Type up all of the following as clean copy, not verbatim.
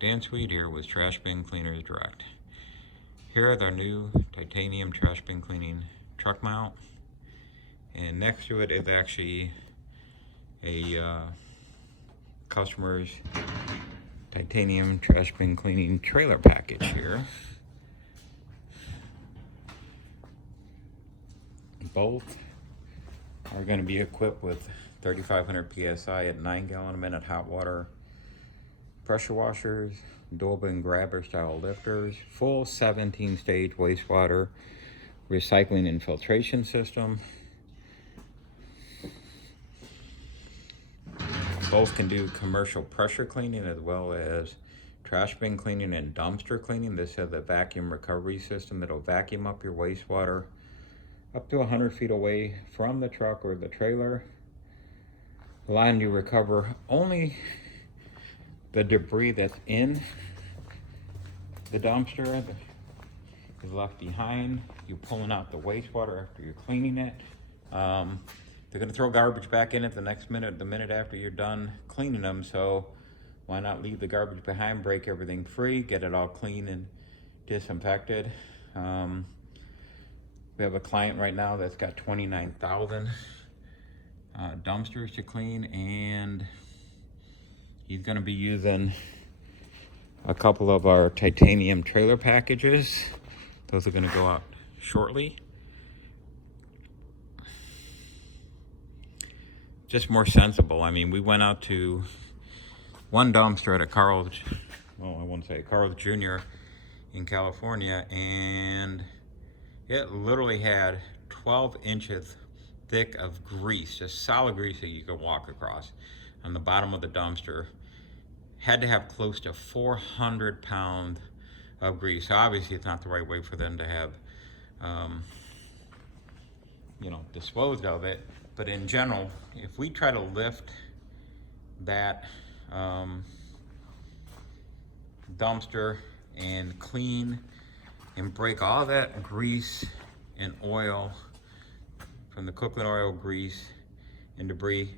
Dan Sweet here with Trash Bin Cleaners Direct. Here are their new titanium trash bin cleaning truck mount, and next to it is actually a customer's titanium trash bin cleaning trailer package here. Both are going to be equipped with 3,500 psi at 9-gallon a minute hot water pressure washers, dual bin grabber style lifters, full 17-stage wastewater recycling and filtration system. Both can do commercial pressure cleaning as well as trash bin cleaning and dumpster cleaning. This has a vacuum recovery system that'll vacuum up your wastewater up to 100 feet away from the truck or the trailer, allowing you to recover only the debris that's in the dumpster that is left behind. You're pulling out the wastewater after you're cleaning it. They're going to throw garbage back in it the minute after you're done cleaning them, so why not leave the garbage behind, break everything free, get it all clean and disinfected. We have a client right now that's got 29,000 dumpsters to clean, and he's going to be using a couple of our titanium trailer packages. Those are going to go out shortly. Just more sensible. I mean, we went out to one dumpster at a Carl's, well, I won't say Carl's Jr. in California, and it literally had 12 inches thick of grease, just solid grease that you could walk across on the bottom of the dumpster. Had to have close to 400 pounds of grease. So obviously it's not the right way for them to have, disposed of it. But in general, if we try to lift that dumpster and clean and break all that grease and oil from the cooking oil, grease, and debris,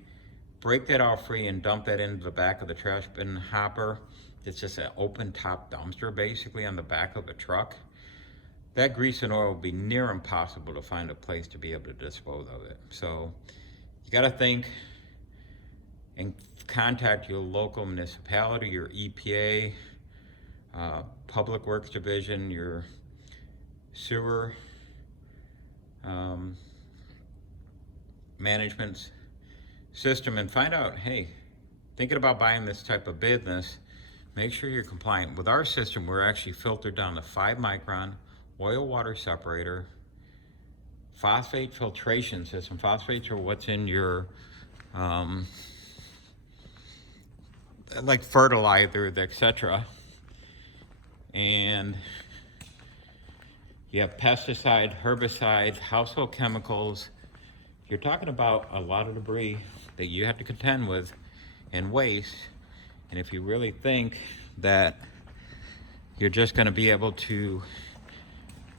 break that all free and dump that into the back of the trash bin hopper. It's just an open top dumpster basically on the back of a truck. That grease and oil will be near impossible to find a place to be able to dispose of it. So you got to think and contact your local municipality, your EPA, Public Works Division, your sewer management system, and find out, hey, thinking about buying this type of business, make sure you're compliant. With our system, we're actually filtered down to 5-micron oil water separator, phosphate filtration system. Phosphates are what's in your like fertilizer, etc. And you have pesticide, herbicides, household chemicals. You're talking about a lot of debris that you have to contend with and waste. And if you really think that you're just going to be able to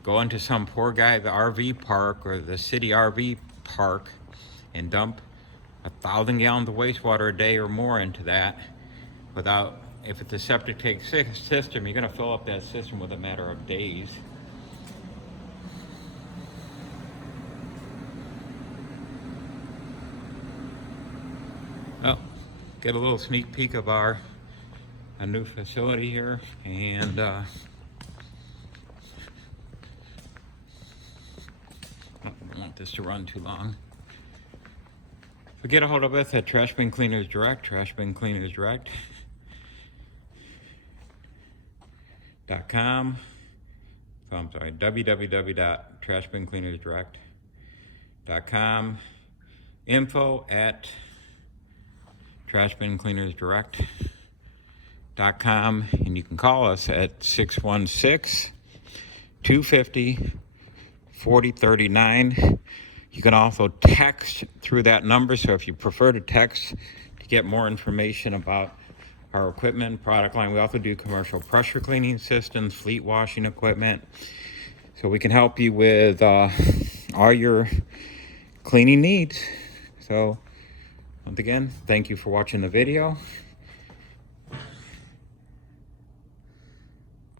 go into some poor guy's RV park or the city RV park and dump 1,000 gallons of wastewater a day or more into that without, if it's a septic tank system, you're going to fill up that system with a matter of days. Well, get a little sneak peek of a new facility here, and I don't want this to run too long. So get a hold of us at Trash Bin Cleaners Direct, trashbincleanersdirect.com. So I'm sorry, www.trashbincleanersdirect.com. Info at trashbincleanersdirect.com, and you can call us at 616-250-4039. You can also text through that number, so if you prefer to text to get more information about our equipment, product line. We also do commercial pressure cleaning systems, fleet washing equipment, so we can help you with all your cleaning needs. So once again, thank you for watching the video.